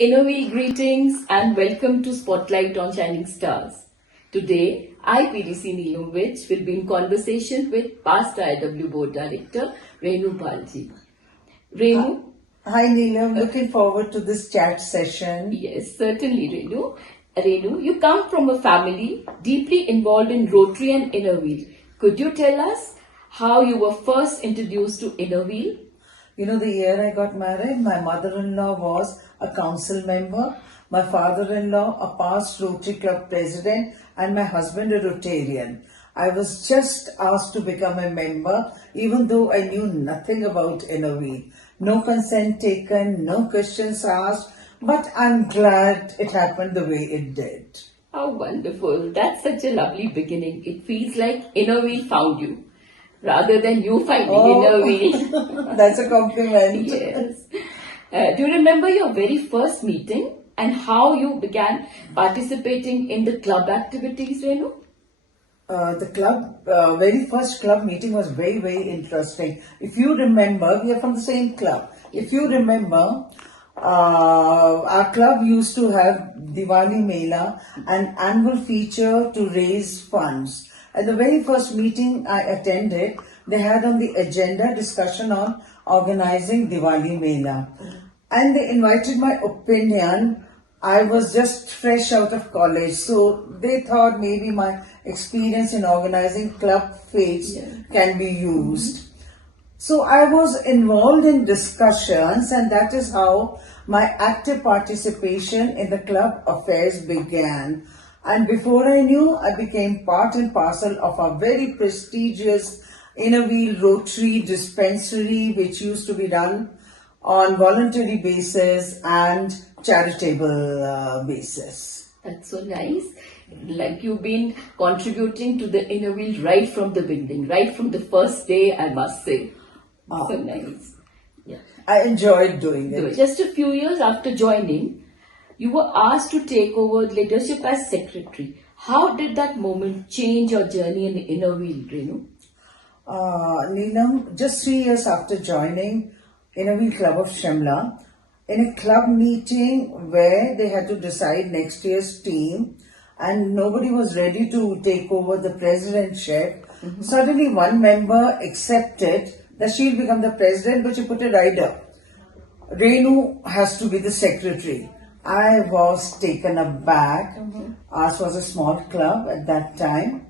Innovi greetings and welcome to Spotlight on Shining Stars. Today, I, PDC Neelam Vij, will be in conversation with past IIW Board Director Renu Baljee. Renu? Hi Neelam, looking forward to this chat session. Yes, certainly Renu. Renu, you come from a family deeply involved in Rotary and Inner Wheel. Could you tell us how you were first introduced to Inner Wheel? You know, the year I got married, my mother-in-law was a council member, my father-in-law a past Rotary Club president, and my husband a Rotarian. I was just asked to become a member, even though I knew nothing about Inner Wheel. No consent taken, no questions asked, but I'm glad it happened the way it did. How wonderful. That's such a lovely beginning. It feels like Inner Wheel found you, rather than you finding Inner Wheel. That's a compliment. Yes. Do you remember your very first meeting and how you began participating in the club activities, Renu? The very first club meeting was very, very interesting. If you remember, we are from the same club. If you remember, our club used to have Diwali Mela, an annual feature to raise funds. At the very first meeting I attended, they had on the agenda discussion on organizing Diwali Mela. And they invited my opinion. I was just fresh out of college, so they thought maybe my experience in organizing club fetes can be used. So I was involved in discussions, and that is how my active participation in the club affairs began. And before I knew, I became part and parcel of a very prestigious Inner Wheel Rotary dispensary, which used to be run on voluntary basis and charitable basis. That's so nice. Like you've been contributing to the Inner Wheel right from the beginning, right from the first day, I must say. So nice. Yeah. I enjoyed doing it. Just a few years after joining, you were asked to take over leadership as secretary. How did that moment change your journey in the Inner Wheel, Renu? Neelam, just 3 years after joining Inner Wheel Club of Shimla, in a club meeting where they had to decide next year's team and nobody was ready to take over the presidentship, suddenly one member accepted that she'll become the president, but she put a rider. Renu has to be the secretary. I was taken aback. Ours was a small club at that time,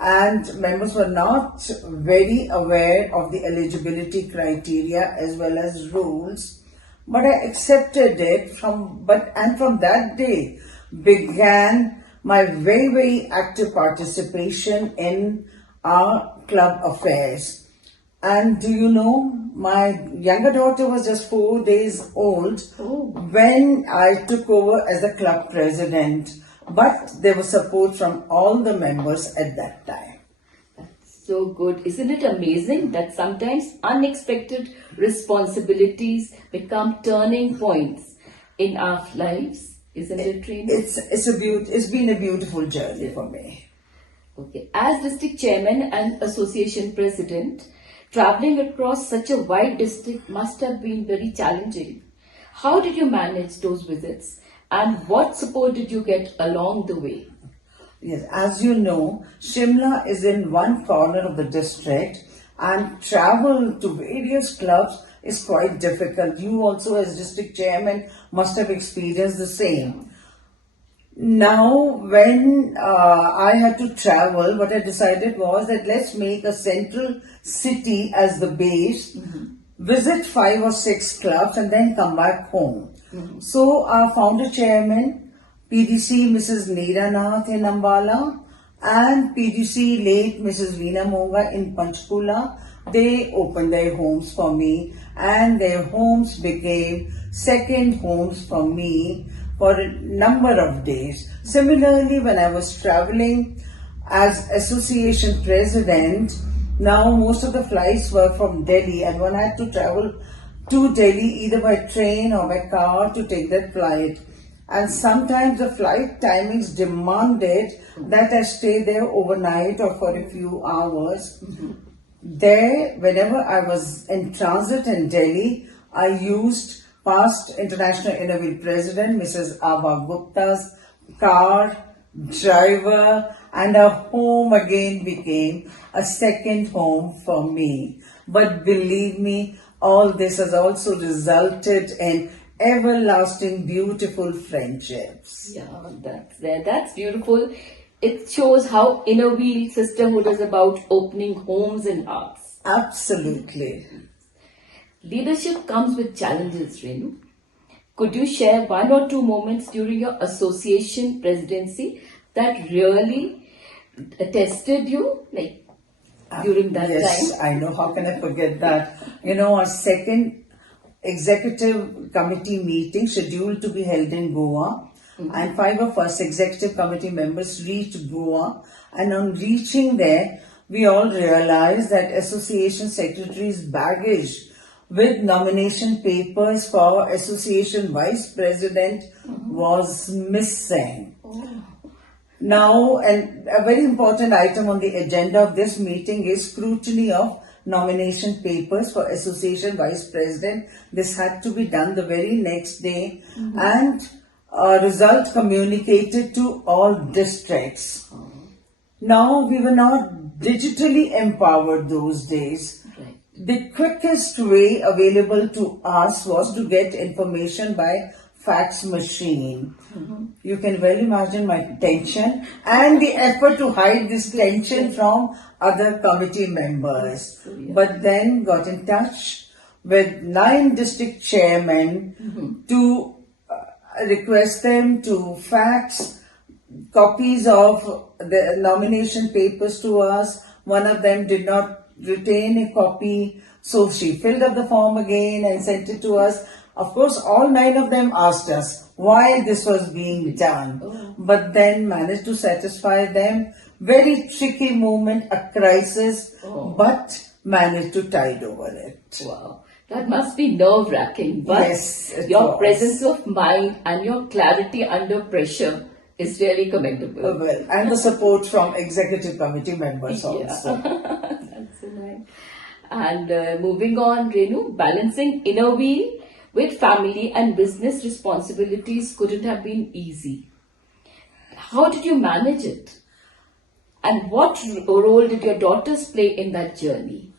and members were not very aware of the eligibility criteria as well as rules. But I accepted it from that day began my very, very active participation in our club affairs. And do you know, my younger daughter was just 4 days old when I took over as the club president. But there was support from all the members at that time. That's so good. Isn't it amazing that sometimes unexpected responsibilities become turning points in our lives? Isn't it, Renu? It's been a beautiful journey for me. Okay. As district chairman and association president, traveling across such a wide district must have been very challenging. How did you manage those visits and what support did you get along the way? Yes, as you know, Shimla is in one corner of the district and travel to various clubs is quite difficult. You also as district chairman must have experienced the same. Now, when I had to travel, what I decided was that let's make a central city as the base, visit 5 or 6 clubs and then come back home. So our founder chairman, PDC Mrs. Neera Nath in Ambala and PDC late Mrs. Veena Monga in Panchkula, they opened their homes for me and their homes became second homes for me for a number of days. Similarly, when I was traveling as Association President, now most of the flights were from Delhi and one had to travel to Delhi either by train or by car to take that flight. And sometimes the flight timings demanded that I stay there overnight or for a few hours. There, whenever I was in transit in Delhi, I used past International Innovate President, Mrs. Abha Gupta's car, driver, and a home again became a second home for me. But believe me, all this has also resulted in everlasting, beautiful friendships. Yeah, that's there. That's beautiful. It shows how Inner Wheel sisterhood is about opening homes and hearts. Absolutely. Leadership comes with challenges, Renu. Could you share one or two moments during your association presidency that really tested you, like during that Yes, time? I know. How can I forget that? Our second executive committee meeting scheduled to be held in Goa, and 5 of us executive committee members reached Goa, and on reaching there, we all realized that association secretary's baggage with nomination papers for association vice president was missing. Now, and a very important item on the agenda of this meeting is scrutiny of nomination papers for association vice president. This had to be done the very next day, and a result communicated to all districts. Now, we were not digitally empowered those days. Right. The quickest way available to us was to get information by fax machine. You can well imagine my tension and the effort to hide this tension from other committee members. But then got in touch with 9 district chairmen to request them to fax copies of the nomination papers to us. One of them did not retain a copy, so she filled up the form again and sent it to us. Of course, all 9 of them asked us why this was being done, but then managed to satisfy them. Very tricky moment, a crisis, but managed to tide over it. Wow. That must be nerve-wracking, but Yes, it your was. presence of mind and your clarity under pressure is really commendable. Well, and the support from executive committee members also. That's so nice. And moving on, Renu, balancing Inner Wheel with family and business responsibilities couldn't have been easy. How did you manage it? And what role did your daughters play in that journey?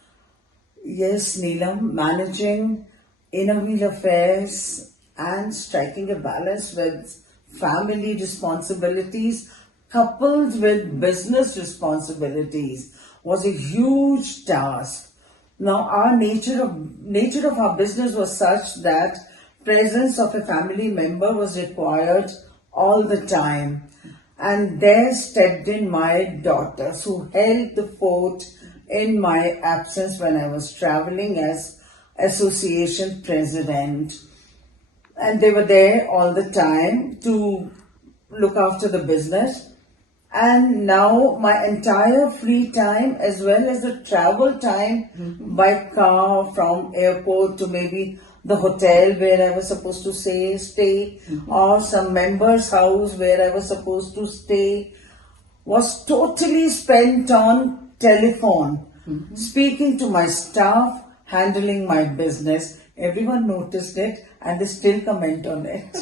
Yes, Neelam, managing inner wheel affairs and striking a balance with family responsibilities coupled with business responsibilities was a huge task. Now, our nature of our business was such that presence of a family member was required all the time. And there stepped in my daughters who held the fort in my absence when I was traveling as association president. And they were there all the time to look after the business. And now my entire free time as well as the travel time by car from airport to maybe the hotel where I was supposed to stay or some member's house where I was supposed to stay was totally spent on telephone, speaking to my staff, handling my business. Everyone noticed it and they still comment on it.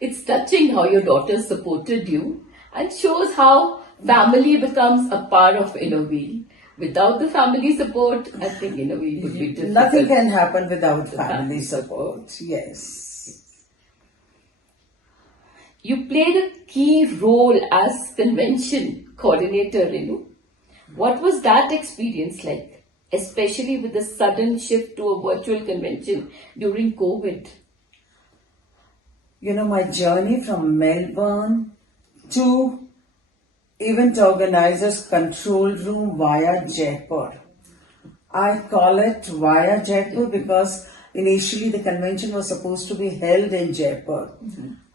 It's touching how your daughters supported you and shows how family becomes a part of Inner Wheel. Without the family support, I think Inner Wheel would be difficult. Nothing can happen without family support. Yes. You played a key role as convention coordinator, Renu. What was that experience like, especially with the sudden shift to a virtual convention during COVID? My journey from Melbourne to event organizers control room via Jaipur. I call it via Jaipur because initially the convention was supposed to be held in Jaipur.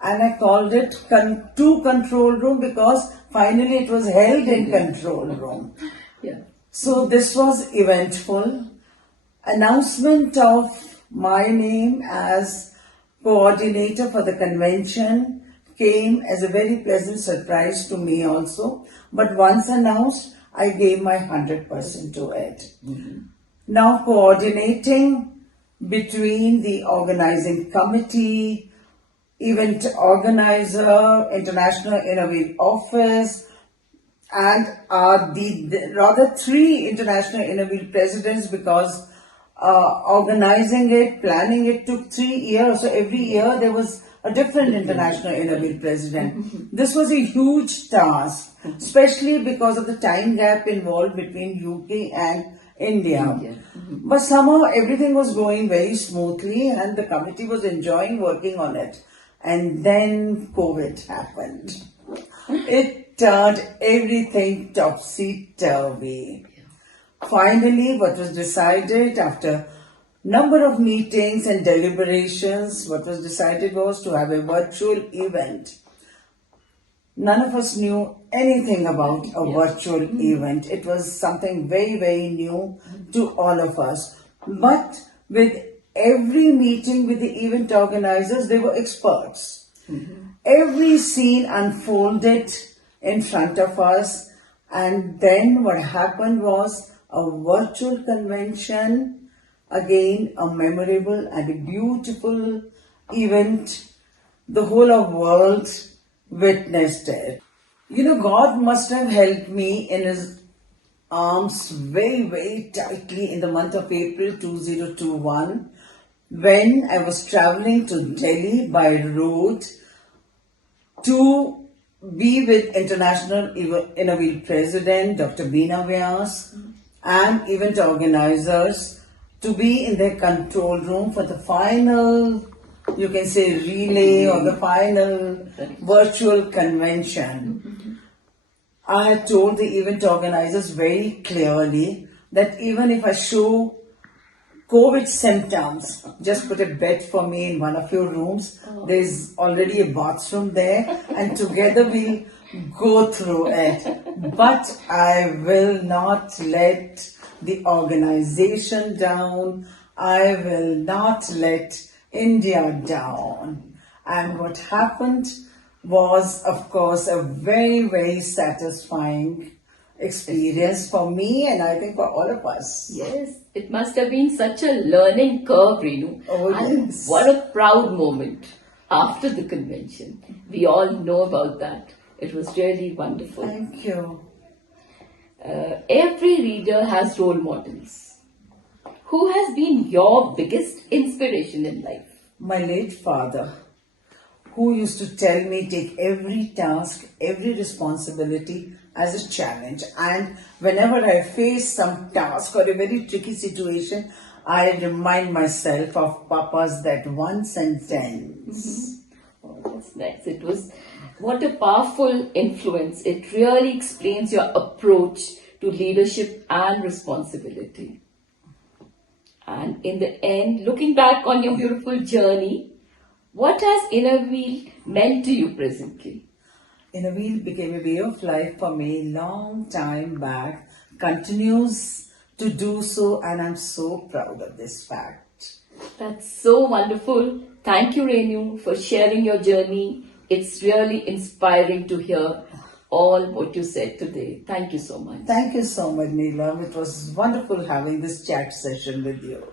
And I called it to control room because finally it was held in control room. Yeah. So this was eventful. Announcement of my name as coordinator for the convention came as a very pleasant surprise to me also. But once announced, I gave my 100% to it. Now coordinating between the organizing committee, event organizer, International Innovate Office, and the rather three International Innovate presidents, because organizing it, planning it took 3 years. So every year there was a different International Innovate president. This was a huge task, especially because of the time gap involved between UK and India. But somehow everything was going very smoothly and the committee was enjoying working on it. And then COVID happened. It turned everything topsy-turvy. Finally, what was decided after number of meetings and deliberations, what was decided was to have a virtual event. None of us knew anything about a virtual event. It was something very, very new to all of us. But with every meeting with the event organizers, they were experts. Every scene unfolded in front of us, and then what happened was a virtual convention, again a memorable and a beautiful event. The whole of world witnessed it. You know, God must have held me in His arms very, very tightly in the month of April 2021 when I was traveling to Delhi by road to be with International Innovate President Dr. Beena Vyas and event organizers, to be in their control room for the final, you can say, relay or the final virtual convention. I had told the event organizers very clearly that even if I show COVID symptoms, just put a bed for me in one of your rooms. There's already a bathroom there, and together we'll go through it. But I will not let the organization down. I will not let India down. And what happened was, of course, a very, very satisfying experience for me, and I think for all of us. Yes, it must have been such a learning curve, Renu. Oh, and yes. what a proud moment after the convention. We all know about that. It was really wonderful. Thank you. Every reader has role models. Who has been your biggest inspiration in life? My late father, who used to tell me take every task, every responsibility as a challenge. And whenever I face some task or a very tricky situation, I remind myself of Papa's that one sentence. Oh, that's nice. It was, what a powerful influence. It really explains your approach to leadership and responsibility. And in the end, looking back on your beautiful journey, what has Inner Wheel meant to you presently? Inner Wheel became a way of life for me long time back, continues to do so, and I'm so proud of this fact. That's so wonderful. Thank you, Renu, for sharing your journey. It's really inspiring to hear all what you said today. Thank you so much. Thank you so much, Neelam. It was wonderful having this chat session with you.